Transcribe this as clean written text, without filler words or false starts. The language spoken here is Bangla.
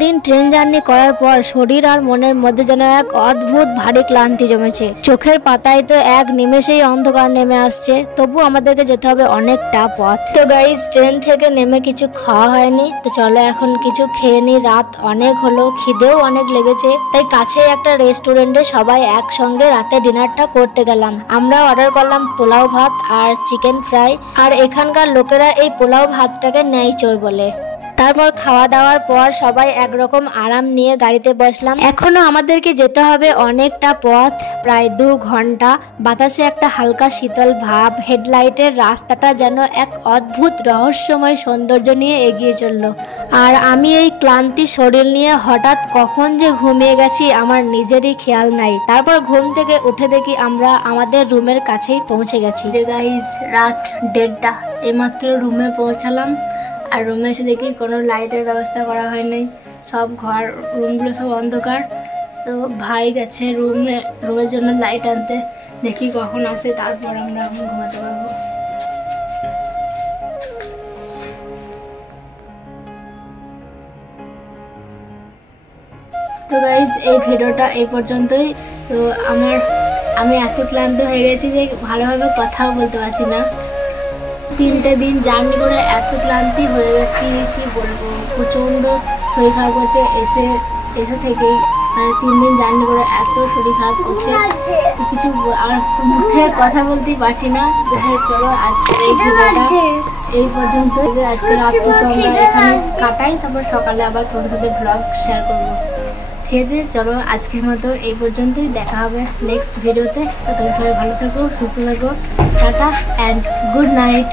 সারাদিন ট্রেন জার্নি করার পর শরীর আর মনের মধ্যে যেন এক অদ্ভুত ভারী ক্লান্তি জমেছে। চোখের পাতায় তো এক নিমেষেই অন্ধকার নেমে আসছে, তবু আমাদেরকে যেতে হবে অনেকটা পথ। তো গাইস, ট্রেন থেকে নেমে কিছু খাওয়া হয়নি, তো চলো এখন কিছু খেয়ে নি। রাত অনেক হলো, খিদেও অনেক লেগেছে, তাই কাছে একটা রেস্টুরেন্টে সবাই একসঙ্গে রাতে ডিনারটা করতে গেলাম। আমরা অর্ডার করলাম পোলাও ভাত আর চিকেন ফ্রাই, আর এখানকার লোকেরা এই পোলাও ভাতটাকে নেইচোর বলে। তারপর খাওয়া দাওয়ার পর সবাই একরকম আরাম নিয়ে গাড়িতে বসলাম। এখনো আমাদেরকে যেতে হবে অনেকটা পথ, প্রায় 2 ঘন্টা। বাতাসে একটা হালকা শীতল ভাব, হেডলাইটের রাস্তাটা যেন এক অদ্ভুত রহস্যময় সৌন্দর্য নিয়ে এগিয়ে চলল। আর আমি এই ক্লান্তি শরীর নিয়ে হঠাৎ কখন যে ঘুমিয়ে গেছি আমার নিজেরই খেয়াল নাই। তারপর ঘুম থেকে উঠে দেখি আমরা আমাদের রুমের কাছেই পৌঁছে গেছি। যে গাইস, রাত 1:30, এইমাত্র রুমে পৌঁছালাম। আর রুমে এসে দেখি কোনো লাইটের ব্যবস্থা করা হয় নাই, সব রুমগুলো সব অন্ধকার। তো ভাই গেছে রুমের জন্য লাইট আনতে, দেখি কখন আসে, তারপর আমরা এখন ঘুমাতে পারবো। তো গাইজ, এই ভিডিওটা এই পর্যন্তই। তো আমি এত ক্লান্ত হয়ে গেছি যে ভালোভাবে কথাও বলতে পারছি না। 3টে দিন জার্নি করে এত ক্লান্তি হয়ে গেছি, কি বলবো, প্রচণ্ড শরীর খারাপ করছে। এসে থেকেই মানে 3 দিন জার্নি করে এত শরীর খারাপ করছে, কিছু আর মুখে কথা বলতেই পারছি না। চলো আজকে এই ভিডিওটা এই পর্যন্ত। আজকে রাতটুকু আমরা এখানে কাটাই, তারপর সকালে আবার তোমাদের সাথে ব্লগ শেয়ার করবো। ঠিক আছে, চলো আজকের মতো এই পর্যন্তই। দেখা হবে নেক্সট ভিডিওতে। তো তোমরা সবাই ভালো থাকো, সুস্থ থাকো। Tata and good night.